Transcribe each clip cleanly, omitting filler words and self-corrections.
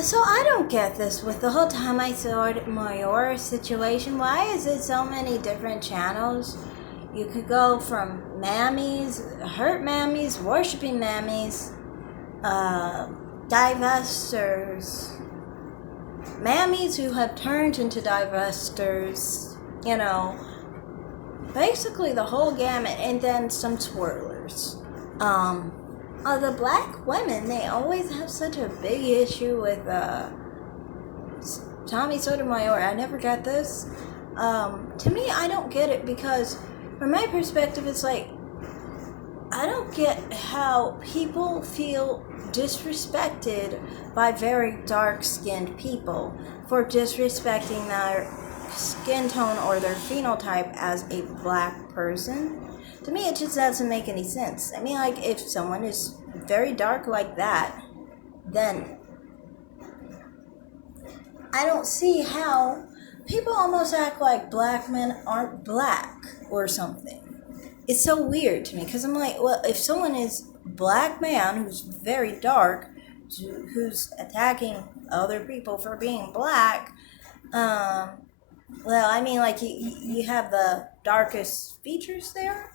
So I don't get this with the whole Tommy Sotomayor situation. Why is it so many different channels? You could go from mammies, hurt mammies, worshiping mammies, uh, divestors, mammies who have turned into divestors, basically the whole gamut, and then some twirlers. The black women, they always have such a big issue with Tommy Sotomayor. I never get this. To me, I don't get it because, from my perspective, it's like I don't get how people feel disrespected by very dark-skinned people for disrespecting their skin tone or their phenotype as a black person. To me, it just doesn't make any sense. I mean, like, if someone is very dark like that, then I don't see how people almost act like black men aren't black or something. It's so weird to me because I'm like, well, if someone is black man who's very dark, who's attacking other people for being black, well, I mean, like, you have the darkest features there,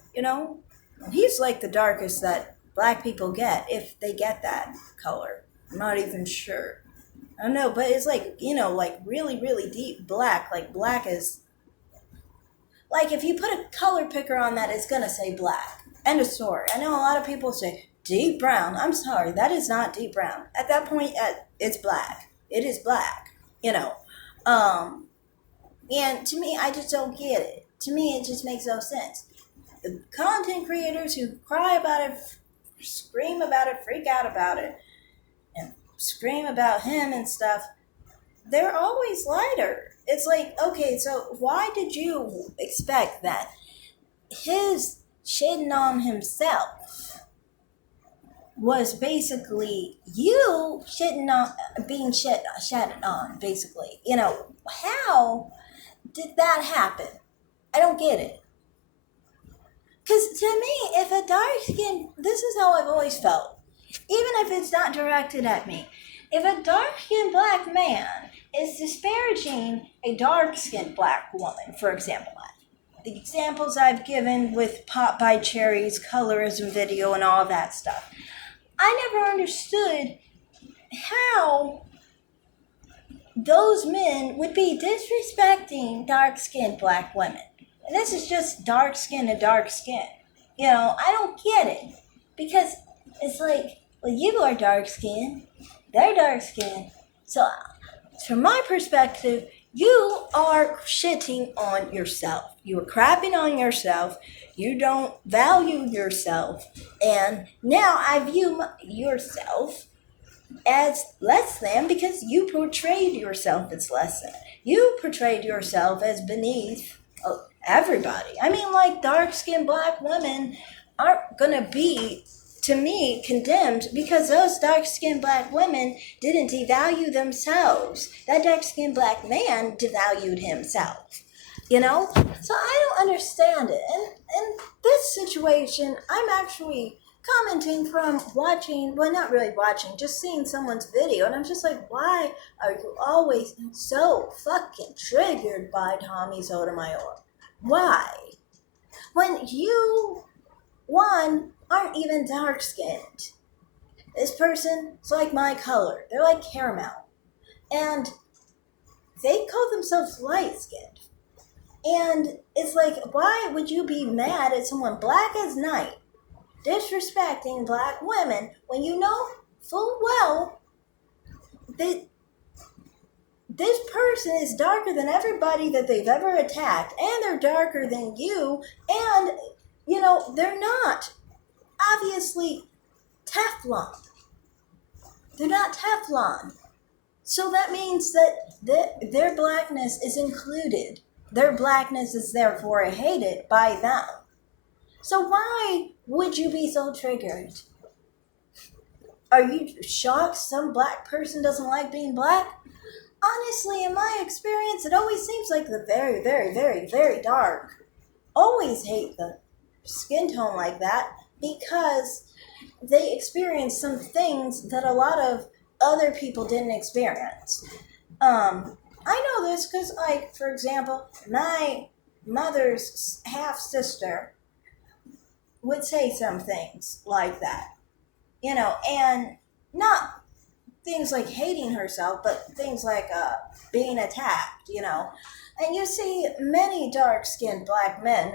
He's like the darkest that black people get, if they get that color. I'm not even sure. I don't know, but it's like, like really, really deep black. Like, black is, like, if you put a color picker on that, it's gonna say black. End of story. I know a lot of people say deep brown. I'm sorry, that is not deep brown. At that point, it's black. It is black, And to me, I just don't get it. To me, it just makes no sense. The content creators who cry about it, scream about it, freak out about it, and scream about him and stuff, they're always lighter. It's like, okay, so why did you expect that his shitting on himself was basically you shitting on, being shit on, basically? How did that happen? I don't get it. Because to me, if a dark skin, this is how I've always felt, even if it's not directed at me. If a dark skinned black man is disparaging a dark skinned black woman, for example, the examples I've given with Pop by Cherry's colorism video and all that stuff, I never understood how those men would be disrespecting dark-skinned black women. And this is just dark skin and dark skin. I don't get it. Because it's like, well, you are dark skinned, they're dark skinned. So, from my perspective, you are shitting on yourself. You are crapping on yourself. You don't value yourself. And now I view yourself as less than because you portrayed yourself as less than. You portrayed yourself as beneath everybody. I mean, like, dark-skinned black women aren't going to be, to me, condemned because those dark-skinned black women didn't devalue themselves. That dark-skinned black man devalued himself. So I don't understand it. And in this situation, I'm actually commenting from watching, well, not really watching, just seeing someone's video, and I'm just like, why are you always so fucking triggered by Tommy Sotomayor? Why? When you, one, aren't even dark-skinned. This person's like my color. They're like caramel. And they call themselves light-skinned. And it's like, why would you be mad at someone black as night disrespecting black women when you know full well that this person is darker than everybody that they've ever attacked, and they're darker than you, and, they're not obviously Teflon. They're not Teflon. So that means that their blackness is included. Their blackness is therefore hated by them. So why would you be so triggered? Are you shocked some black person doesn't like being black? Honestly, in my experience, it always seems like the very, very, very, very dark always hate the skin tone like that because they experience some things that a lot of other people didn't experience. I know this because, like, for example, my mother's half sister would say some things like that, and not things like hating herself, but things like being attacked, And you see many dark skinned black men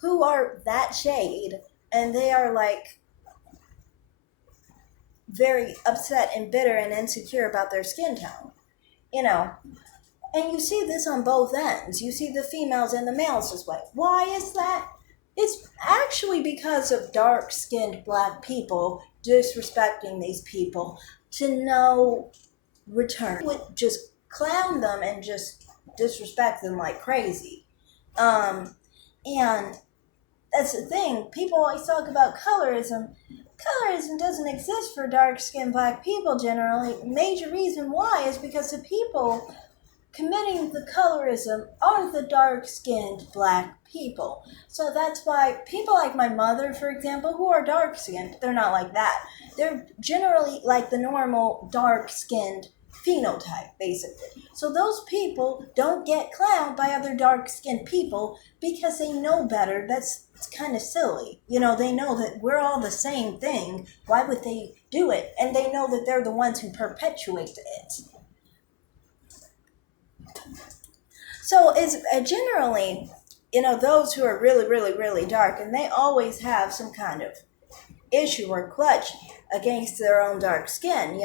who are that shade, and they are like very upset and bitter and insecure about their skin tone, you know. And you see this on both ends. You see the females and the males this way. Why is that? It's actually because of dark skinned black people disrespecting these people to no return. Would just clown them and just disrespect them like crazy. And that's the thing. People always talk about colorism. Colorism doesn't exist for dark skinned black people generally. Major reason why is because the people committing the colorism are the dark skinned black people. So that's why people like my mother, for example, who are dark skinned, they're not like that. They're generally like the normal dark skinned phenotype, basically. So those people don't get clowned by other dark skinned people because they know better. That's kind of silly. They know that we're all the same thing. Why would they do it? And they know that they're the ones who perpetuate it. So it's generally, those who are really, really, really dark, and they always have some kind of issue or clutch against their own dark skin.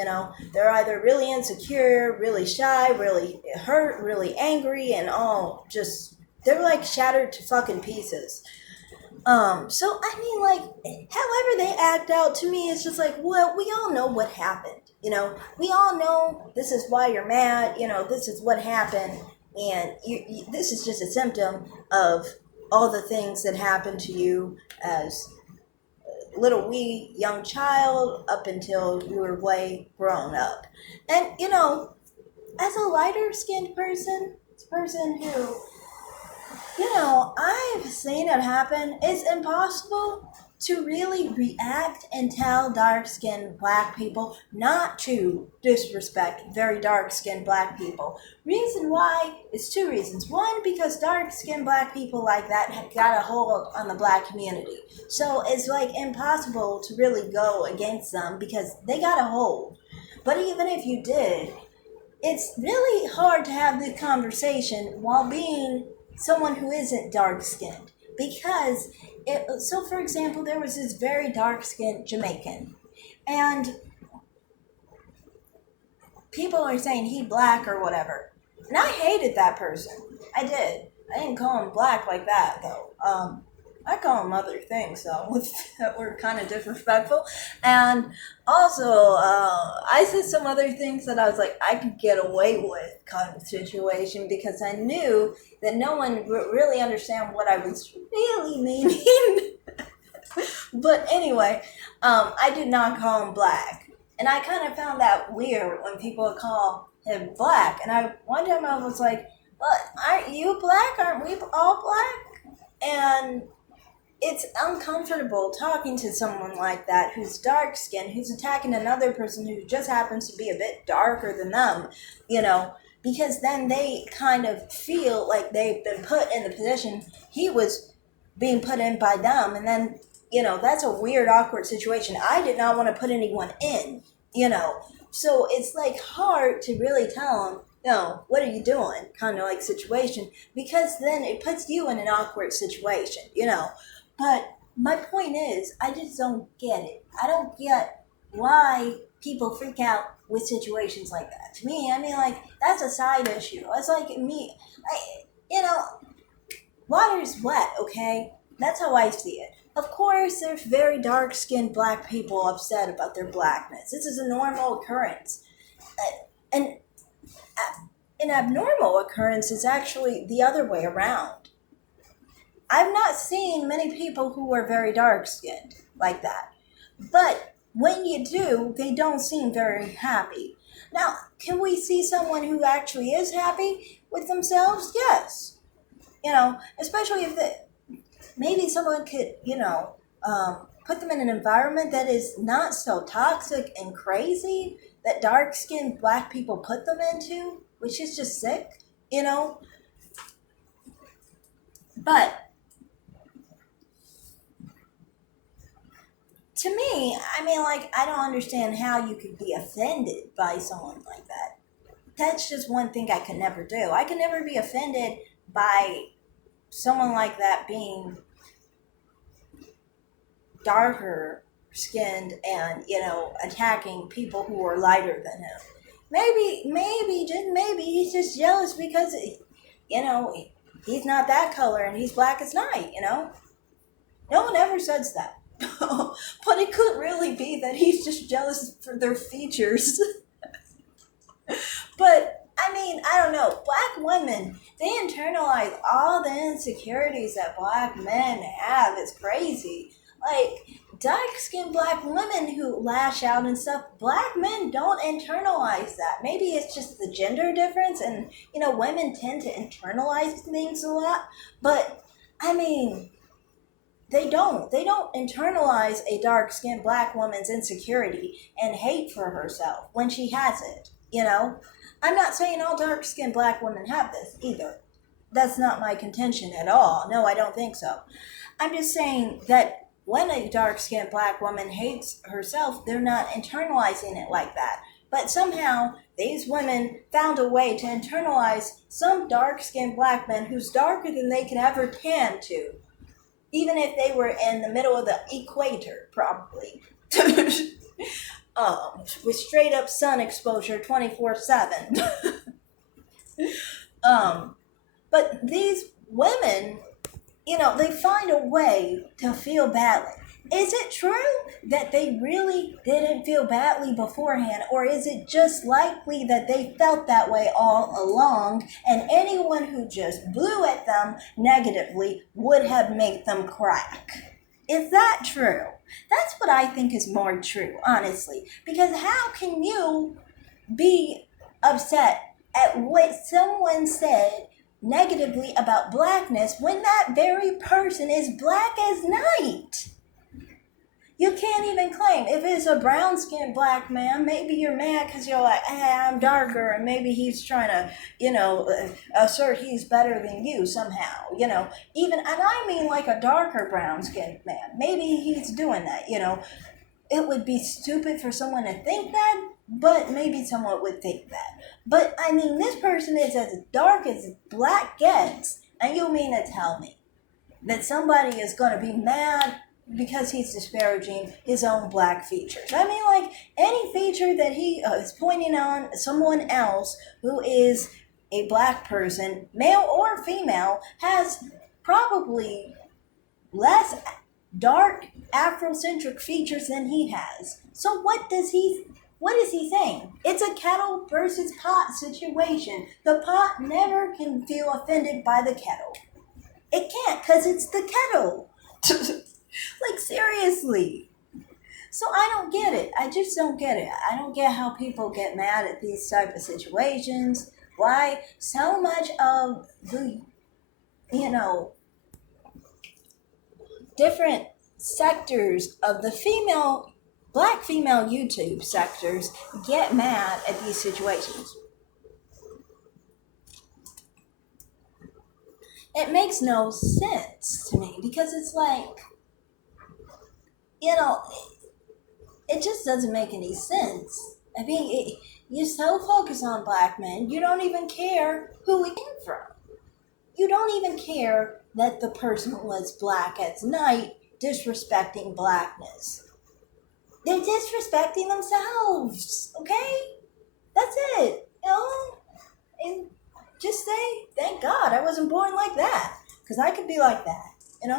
They're either really insecure, really shy, really hurt, really angry, and all just, they're like shattered to fucking pieces. So I mean, like, however they act out, to me, it's just like, well, we all know what happened. We all know this is why you're mad. This is what happened. And this is just a symptom of all the things that happened to you as a little wee young child up until you were way grown up. And, as a lighter skinned person who, I've seen it happen, it's impossible to really react and tell dark-skinned black people not to disrespect very dark-skinned black people. Reason why is two reasons. One, because dark-skinned black people like that have got a hold on the black community. So it's like impossible to really go against them because they got a hold. But even if you did, it's really hard to have this conversation while being someone who isn't dark-skinned. Because so for example, there was this very dark-skinned Jamaican, and people are saying he black or whatever, and I hated that person. I did. I didn't call him black like that though. I call him other things though that were kind of disrespectful, and also I said some other things that I was like I could get away with kind of situation because I knew that no one would really understand what I was really meaning. But anyway, I did not call him black, and I kind of found that weird when people would call him black. And one time I was like, "Well, aren't you black? Aren't we all black?" And it's uncomfortable talking to someone like that who's dark skinned, who's attacking another person who just happens to be a bit darker than them, because then they kind of feel like they've been put in the position he was being put in by them. And then, that's a weird, awkward situation. I did not want to put anyone in, So it's like hard to really tell them, what are you doing? Kind of like situation, because then it puts you in an awkward situation, But my point is, I just don't get it. I don't get why people freak out with situations like that. To me, I mean, like, that's a side issue. It's like me, water's wet, okay? That's how I see it. Of course, there's very dark-skinned black people upset about their blackness. This is a normal occurrence. And an abnormal occurrence is actually the other way around. I've not seen many people who are very dark-skinned like that. But when you do, they don't seem very happy. Now, can we see someone who actually is happy with themselves? Yes. Especially if maybe someone could, put them in an environment that is not so toxic and crazy, that dark-skinned black people put them into, which is just sick, you know? But to me, I mean, like, I don't understand how you could be offended by someone like that. That's just one thing I could never do. I could never be offended by someone like that being darker skinned and, attacking people who are lighter than him. Just maybe he's just jealous because, he's not that color and he's black as night. No one ever says that. But it could really be that he's just jealous for their features. But I mean, I don't know. Black women, they internalize all the insecurities that black men have. It's crazy. Like, dark-skinned black women who lash out and stuff, black men don't internalize that. Maybe it's just the gender difference, and, women tend to internalize things a lot. But, I mean, they don't. They don't internalize a dark-skinned black woman's insecurity and hate for herself when she has it. I'm not saying all dark-skinned black women have this either. That's not my contention at all. No, I don't think so. I'm just saying that when a dark-skinned black woman hates herself, they're not internalizing it like that. But somehow, these women found a way to internalize some dark-skinned black men who's darker than they can ever tan to. Even if they were in the middle of the equator, probably. With straight up sun exposure 24/7. But these women, they find a way to feel badly. Is it true that they really didn't feel badly beforehand, or is it just likely that they felt that way all along, and anyone who just blew at them negatively would have made them crack? Is that true? That's what I think is more true, honestly. Because how can you be upset at what someone said negatively about blackness when that very person is black as night? You can't even claim. If it's a brown-skinned black man, maybe you're mad because you're like, hey, I'm darker, and maybe he's trying to, assert he's better than you somehow, Even, and I mean like a darker brown-skinned man. Maybe he's doing that, It would be stupid for someone to think that, but maybe someone would think that. But, I mean, this person is as dark as black gets, and you mean to tell me that somebody is going to be mad because he's disparaging his own black features? I mean, like, any feature that he is pointing on someone else who is a black person, male or female, has probably less dark Afrocentric features than he has. So what is he saying? It's a kettle versus pot situation. The pot never can feel offended by the kettle. It can't, because it's the kettle. Like, seriously. So I don't get it. I just don't get it. I don't get how people get mad at these type of situations. Why so much of the, different sectors of the black female YouTube sectors get mad at these situations. It makes no sense to me, because it's like, it just doesn't make any sense. I mean, you so focus on black men, you don't even care who he came from. You don't even care that the person was black as night, disrespecting blackness. They're disrespecting themselves, okay? That's it, And just say, thank God I wasn't born like that, because I could be like that, And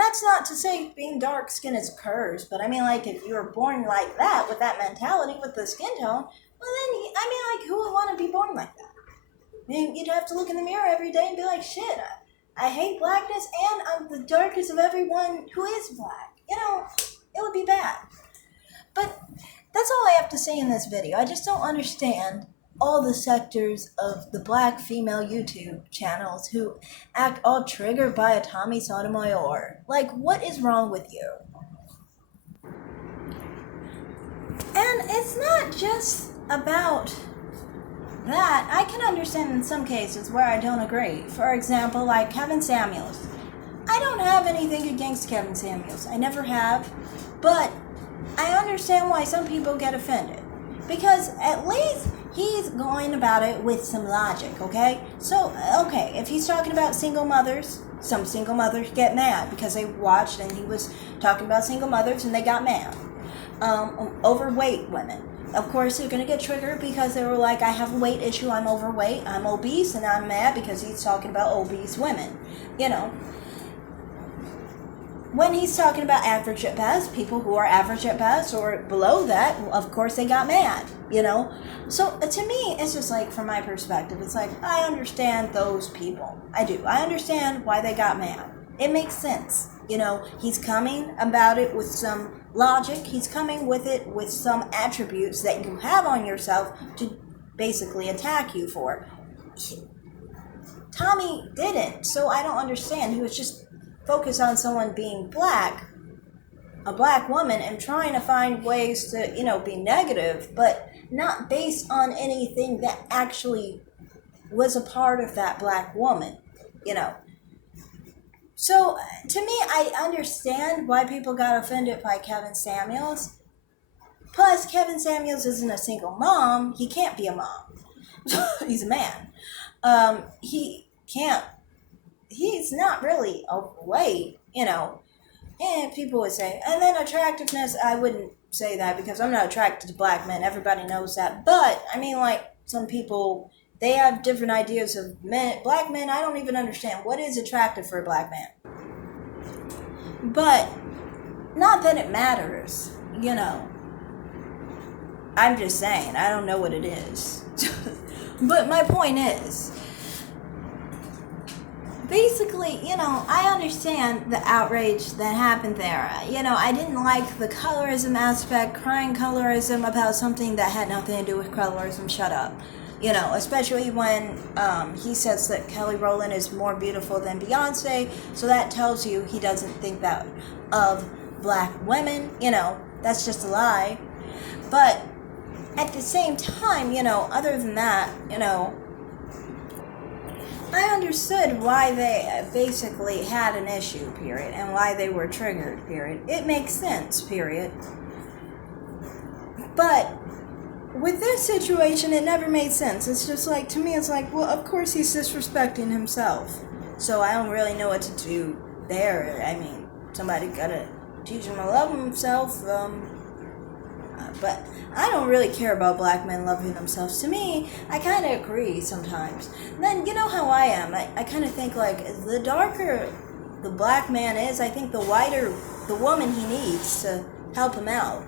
that's not to say being dark skin is a curse, but I mean, like, if you were born like that, with that mentality, with the skin tone, well then, who would want to be born like that? I mean, you'd have to look in the mirror every day and be like, shit, I hate blackness, and I'm the darkest of everyone who is black. It would be bad. But that's all I have to say in this video. I just don't understand all the sectors of the black female YouTube channels who act all triggered by a Tommy Sotomayor. Like, what is wrong with you? it's not just about that. I can understand in some cases where I don't agree. For example, like Kevin Samuels. I don't have anything against Kevin Samuels. I never have. But I understand why some people get offended. Because at least he's going about it with some logic, okay? So, okay, if he's talking about single mothers, some single mothers get mad because they watched and he was talking about single mothers and they got mad. Overweight women. Of course, they're going to get triggered because they were like, I have a weight issue, I'm overweight, I'm obese, and I'm mad because he's talking about obese women. You know, when he's talking about average at best, people who are average at best or below that, of course they got mad, you know. So to me, it's just like, from my perspective, it's like, I understand those people. I do. I understand why they got mad. It makes sense. You know, he's coming about it with some logic. He's coming with it with some attributes that you have on yourself to basically attack you for. Tommy didn't, so I don't understand. He was just focused on someone being black, a black woman, and trying to find ways to, you know, be negative, but not based on anything that actually was a part of that black woman, you know. So, to me, I understand why people got offended by Kevin Samuels. Plus, Kevin Samuels isn't a single mom. He can't be a mom. He's a man. He's not really overweight, you know. And people would say, and then attractiveness, I wouldn't say that because I'm not attracted to black men. Everybody knows that. But, I mean, like, some people, they have different ideas of men. Black men, I don't even understand. What is attractive for a black man? But, not that it matters, you know. I'm just saying, I don't know what it is. But my point is, basically, you know, I understand the outrage that happened there. You know, I didn't like the colorism aspect, crying colorism about something that had nothing to do with colorism. Shut up. You know, especially when he says that Kelly Rowland is more beautiful than Beyonce, so that tells you he doesn't think that of black women. You know, that's just a lie. But at the same time, you know, other than that, you know, I understood why they basically had an issue, period, and why they were triggered, period. It makes sense, period. But with this situation, it never made sense. It's just like, to me, it's like, well, of course he's disrespecting himself. So I don't really know what to do there. I mean, somebody gotta teach him to love himself. But I don't really care about black men loving themselves. To me, I kind of agree sometimes. Then, you know how I am. I kind of think, like, the darker the black man is, I think the whiter the woman he needs to help him out.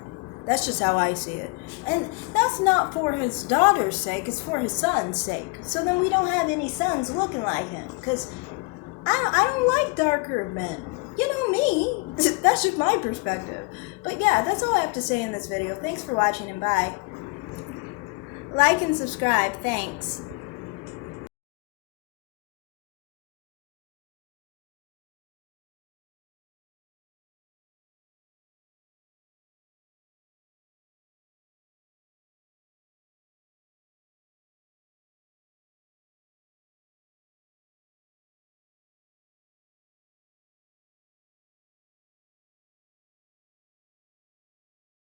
That's just how I see it. And that's not for his daughter's sake, it's for his son's sake. So then we don't have any sons looking like him. Because I don't like darker men. You know me. That's just my perspective. But yeah, that's all I have to say in this video. Thanks for watching and bye. Like and subscribe. Thanks.